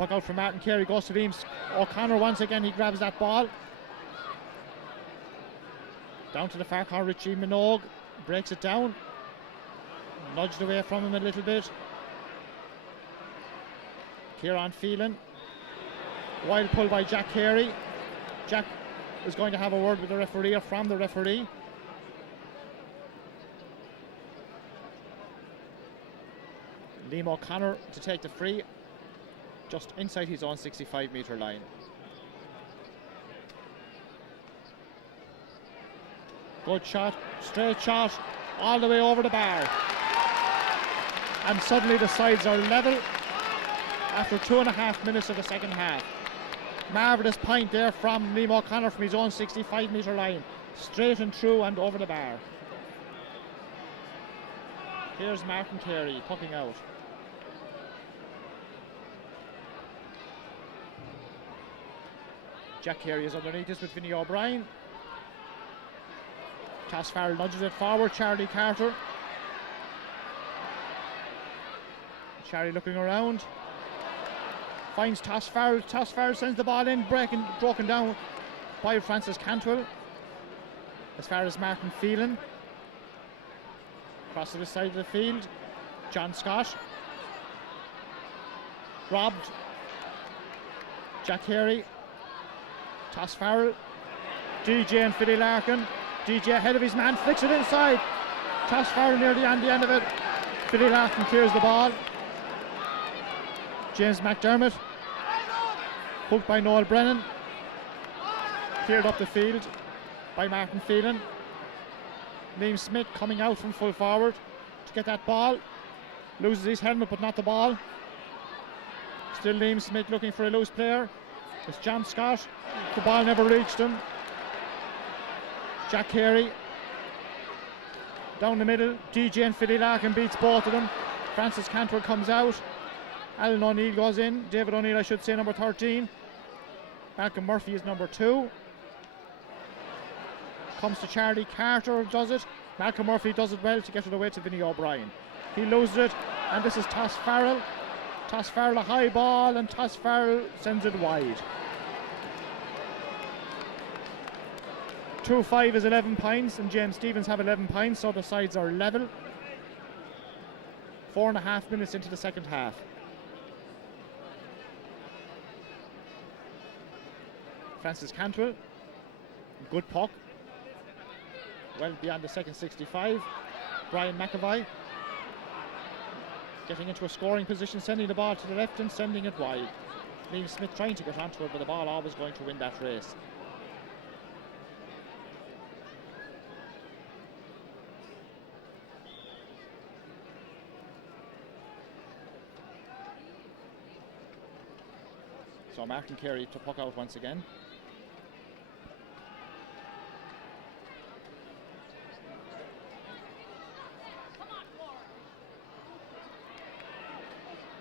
Puck out from Martin Carey, goes to Liam O'Connor once again. He grabs that ball. Down to the far corner, Richie Minogue breaks it down. Nudged away from him a little bit. Kieran Phelan. Wild pull by Jack Carey. Jack is going to have a word with the referee, or from the referee. Liam O'Connor to take the free, just inside his own 65-metre line. Good shot, straight shot, all the way over the bar. And suddenly the sides are level after 2.5 minutes of the second half. Marvellous point there from Liam O'Connor from his own 65-metre line. Straight and through and over the bar. Here's Martin Carey pucking out. Jack Carey is underneath this with Vinnie O'Brien. Toss Farrell nudges it forward. Charlie Carter. Charlie looking around. Finds Toss Farrell. Toss Farrell sends the ball in, broken down by Francis Cantwell. As far as Martin Phelan. Across to the side of the field. John Scott. Robbed. Jack Carey. Toss Farrell. DJ and Philly Larkin. DJ ahead of his man, flicks it inside. Toss Farrell nearly on the end of it. Philly Larkin clears the ball. James McDermott. Hooked by Noel Brennan. Cleared up the field by Martin Phelan. Liam Smith coming out from full forward to get that ball. Loses his helmet but not the ball. Still Liam Smith looking for a loose player. It's John Scott. The ball never reached him. Jack Carey down the middle. DJ and Philly Larkin beats both of them. Francis Cantwell comes out. Alan O'Neill goes in. David O'Neill, I should say, number 13. Malcolm Murphy is number 2. Comes to Charlie Carter, does it. Malcolm Murphy does it well to get it away to Vinnie O'Brien. He loses it, and this is Toss Farrell. Toss Farrell a high ball, and Toss Farrell sends it wide. 2-5 is 11 points, and James Stephens have 11 points, so the sides are level. 4.5 minutes into the second half. Francis Cantwell, good puck, well beyond the second 65. Brian McAvoy getting into a scoring position, sending the ball to the left and sending it wide. Liam Smith trying to get onto it, but the ball always going to win that race. So Martin Carey to puck out once again.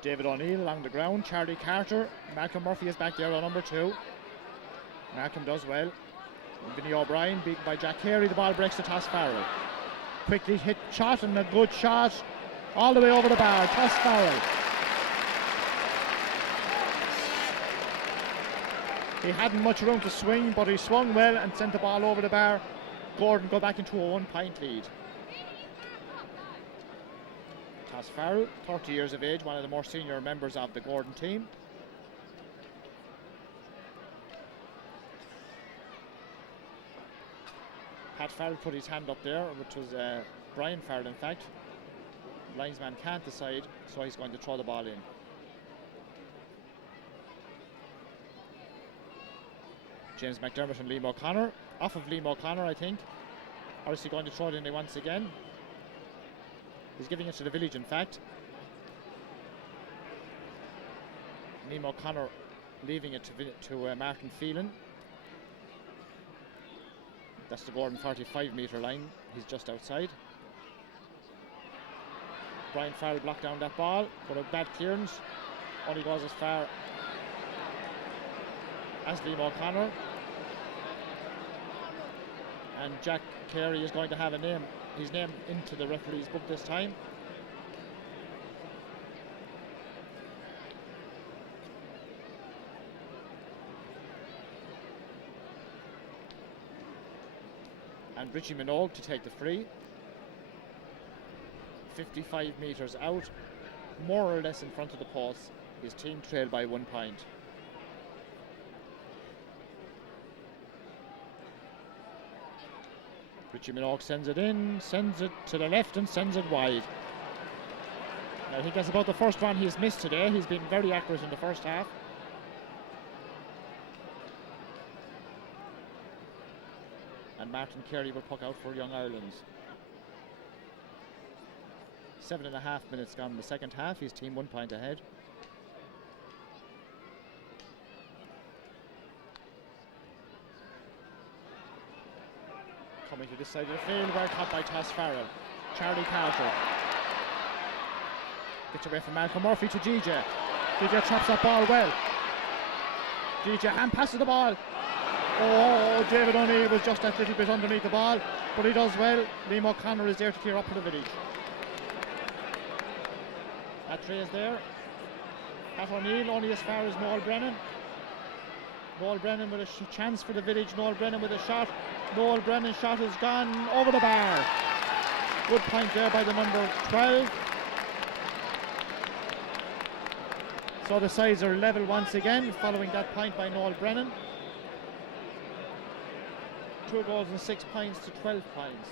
David O'Neill along the ground. Charlie Carter. Malcolm Murphy is back there on number 2. Malcolm does well. Vinnie O'Brien beaten by Jack Carey. The ball breaks to Toss Farrell. Quickly hit shot, and a good shot all the way over the bar. Toss Farrell. He hadn't much room to swing, but he swung well and sent the ball over the bar. Gordon go back into a 1-point lead. Toss Farrell, 30 years of age, one of the more senior members of the Gordon team. Pat Farrell put his hand up there, which was Brian Farrell in fact. Linesman can't decide, so he's going to throw the ball in. James McDermott and Liam O'Connor. Off of Liam O'Connor, I think. Or is he going to throw it in once again? He's giving it to the village, in fact. Liam O'Connor leaving it to Martin Phelan. That's the Gordon 45-metre line. He's just outside. Brian Farrell blocked down that ball, but a bad clearance. Only goes as far as Liam O'Connor. And Jack Carey is going to have his name into the referee's book this time. and Richie Minogue to take the free. 55 metres out, more or less in front of the post. His team trailed by 1 point. Richie Minogue sends it in, sends it to the left and sends it wide. Now, I think that's about the first one he's missed today. He's been very accurate in the first half. And Martin Carey will puck out for Young Ireland. 7.5 minutes gone in the second half. His team 1 point ahead. Coming to this side of the field, well caught by Toss Farrell. Charlie Carter gets away from Malcolm Murphy to DJ. DJ chops that ball well. DJ hand passes the ball. Oh, David O'Neill was just that little bit underneath the ball, but he does well. Liam O'Connor is there to clear up for the village. That tray is there. Pat O'Neill only as far as Noel Brennan. Noel Brennan with a chance for the village. Noel Brennan with a shot. Noel Brennan's shot has gone over the bar. Good point there by the number 12. So the sides are level once again following that point by Noel Brennan. 2 goals and 6 points to 12 points.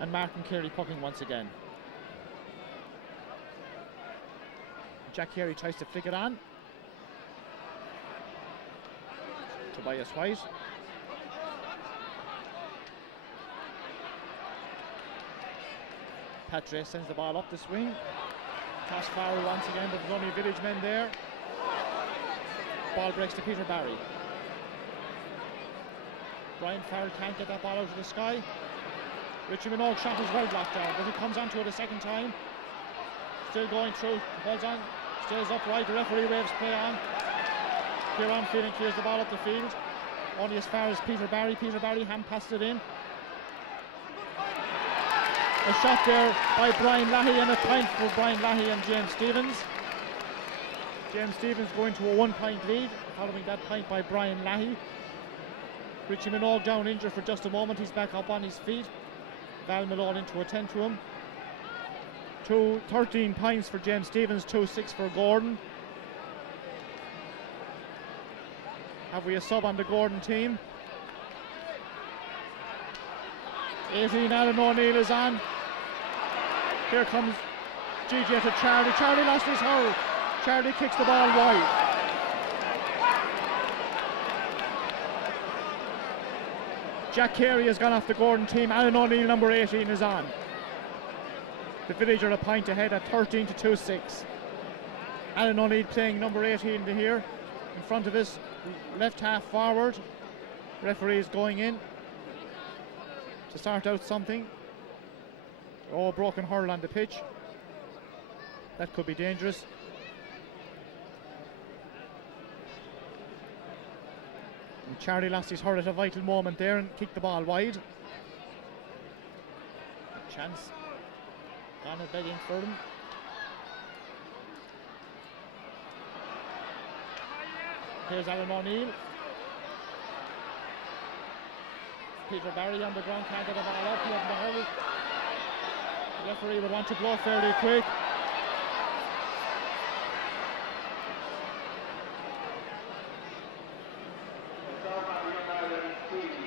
And Martin Carey pucking once again. Jack Carey tries to flick it on. Tobias White. Patre sends the ball up the swing. Toss Farrell once again, but there's only village men there. Ball breaks to Peter Barry. Brian Farrell can't get that ball out of the sky. Richie Minogue's shot is well blocked down, but he comes onto it a second time. Still going through, holds on, stays upright, the referee waves play on. Kieran Phelan clears the ball up the field. Only as far as Peter Barry. Peter Barry hand passed it in. A shot there by Brian Lahey and a point for Brian Lahey and James Stevens. James Stevens going to a 1 point lead following that point by Brian Lahey. Richie Minogue down injured for just a moment. He's back up on his feet. Val Malone in to attend to him. 13 points for James Stevens, 2-6 for Gordon. Have we a sub on the Gordon team? 18, Alan O'Neill is on. Here comes GJ to Charlie. Charlie lost his hurl. Charlie kicks the ball wide. Jack Carey has gone off the Gordon team. Alan O'Neill, number 18, is on. The village are a point ahead at 13-2-6. Alan O'Neill playing number 18 to here. In front of us, left half forward. Referee is going in to start out something. Oh, broken hurl on the pitch. That could be dangerous. And Charlie lost his hurl at a vital moment there and kicked the ball wide. A chance. Gone a bit in for them. Here's Alan O'Neill. Peter Barry on the ground, can't get the ball up. He hasn't the hurl. The referee would want to blow fairly quick.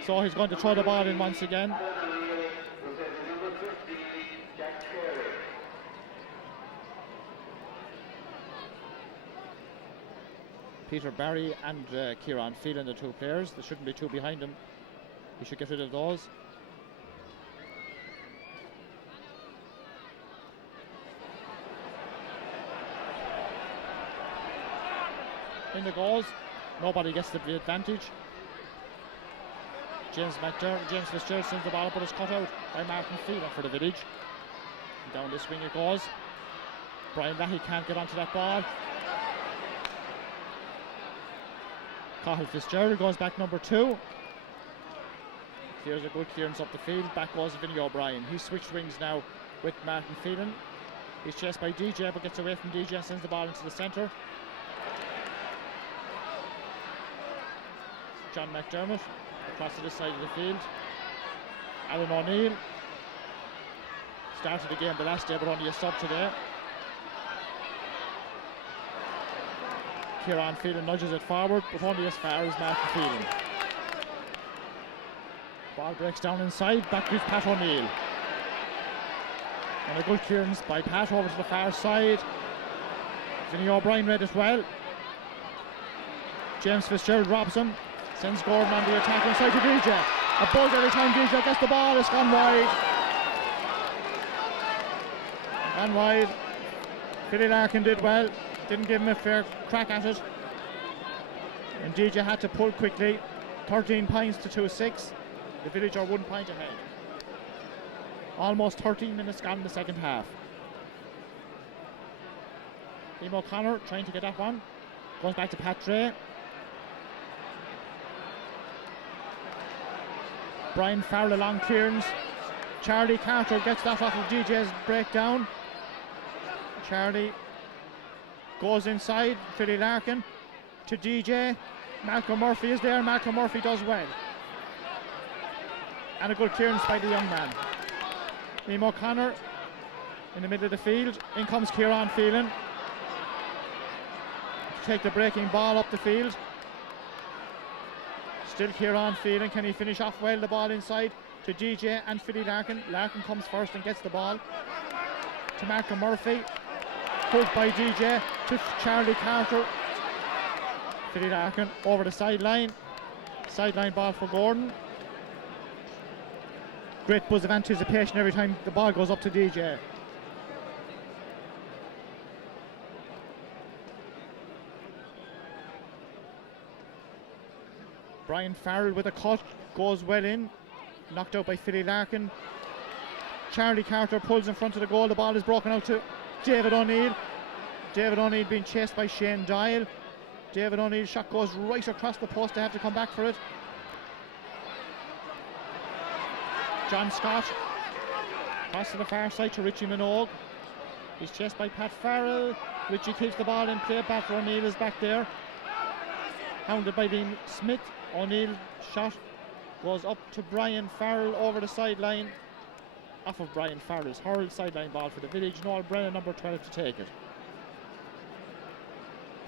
So he's going to throw the ball in once again. Peter Barry and Kieran Phelan, the two players. There shouldn't be two behind him. He should get rid of those. In the goals, nobody gets the advantage. James Fitzgerald sends the ball up, but it's cut out by Martin Phelan for the village. Down this wing it goes. Brian Lahey can't get onto that ball. Cathal Fitzgerald goes back number 2. Here's a good clearance up the field. Back goes Vinny O'Brien. He's switched wings now with Martin Phelan. He's chased by DJ, but gets away from DJ and sends the ball into the centre. John McDermott across to this side of the field. Alan O'Neill started the game the last day, but only a sub today. Kieran Phelan nudges it forward, but only as far as Martin Phelan. Ball breaks down inside, back to Pat O'Neill. And a good clearance by Pat over to the far side. Vinny O'Brien read it well. James Fitzgerald robs him, sends Gordon on the attack inside to DJ. A buzz every time DJ gets the ball, it's gone wide. Gone wide. Philly Larkin did well, didn't give him a fair crack at it. And DJ had to pull quickly. 13 points to 2-6. The Village are 1 point ahead. Almost 13 minutes gone in the second half. Liam O'Connor trying to get that one. Goes back to Pat Dre. Brian Farrell along clearance. Charlie Carter gets that off of DJ's breakdown. Charlie goes inside. Philly Larkin to DJ. Malcolm Murphy is there. Malcolm Murphy does well. And a good clearance by the young man. Liam O'Connor in the middle of the field. In comes Kieran Phelan to take the breaking ball up the field. Still Kieran Phelan. Can he finish off well? The ball inside to DJ and Philly Larkin. Larkin comes first and gets the ball to Malcolm Murphy. Pulled by DJ to Charlie Carter. Philly Larkin over the sideline. Sideline ball for Gordon. Great buzz of anticipation every time the ball goes up to DJ. Brian Farrell with a cut, goes well in. Knocked out by Philly Larkin. Charlie Carter pulls in front of the goal. The ball is broken out to David O'Neill. David O'Neill being chased by Shane Doyle. David O'Neill's shot goes right across the post. They have to come back for it. John Scott pass to the far side to Richie Minogue. He's chased by Pat Farrell. Richie keeps the ball in play. Pat O'Neill is back there. Hounded by Liam Smith. O'Neill's shot goes up to Brian Farrell over the sideline. Off of Brian Farrell's hurled sideline ball for the Village. Noel Brennan, number 12, to take it.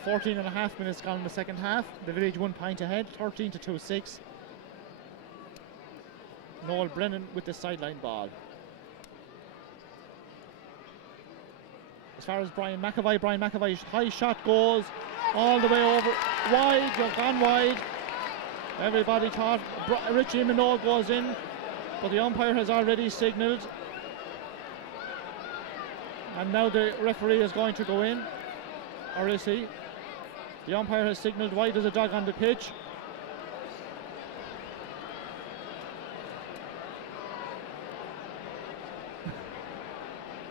14.5 minutes gone in the second half. The Village 1 point ahead, 13 to 2-6. Noel Brennan with the sideline ball. As far as Brian McAvoy's high shot goes all the way over wide. You've gone wide. Everybody thought Richie Minogue goes in, but the umpire has already signalled, and now the referee is going to go in, or is he? The umpire has signalled wide as a dog on the pitch.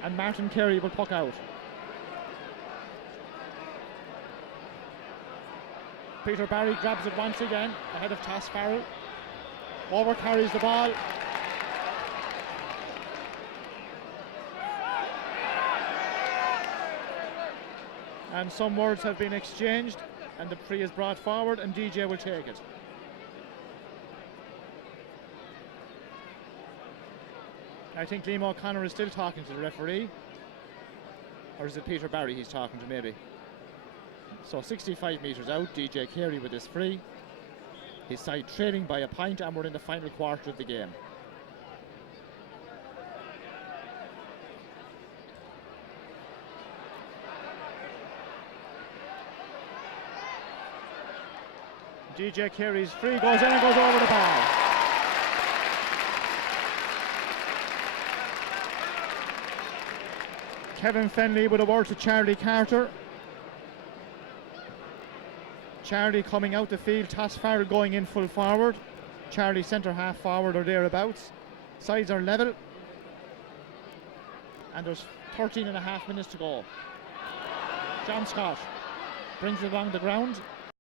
And Martin Carey will puck out. Peter Barry grabs it once again ahead of Tass Farrell. Over carries the ball. And some words have been exchanged, and the free is brought forward, and DJ will take it. I think Liam O'Connor is still talking to the referee. Or is it Peter Barry he's talking to, maybe? So 65 metres out, DJ Carey with his free. His side trailing by a point, and we're in the final quarter of the game. DJ Carey's free goes in and goes over the bar. Kevin Fenley with a word to Charlie Carter. Charlie coming out the field, Tass Farrell going in full forward. Charlie centre half forward or thereabouts. Sides are level. And there's 13.5 minutes to go. John Scott brings it along the ground.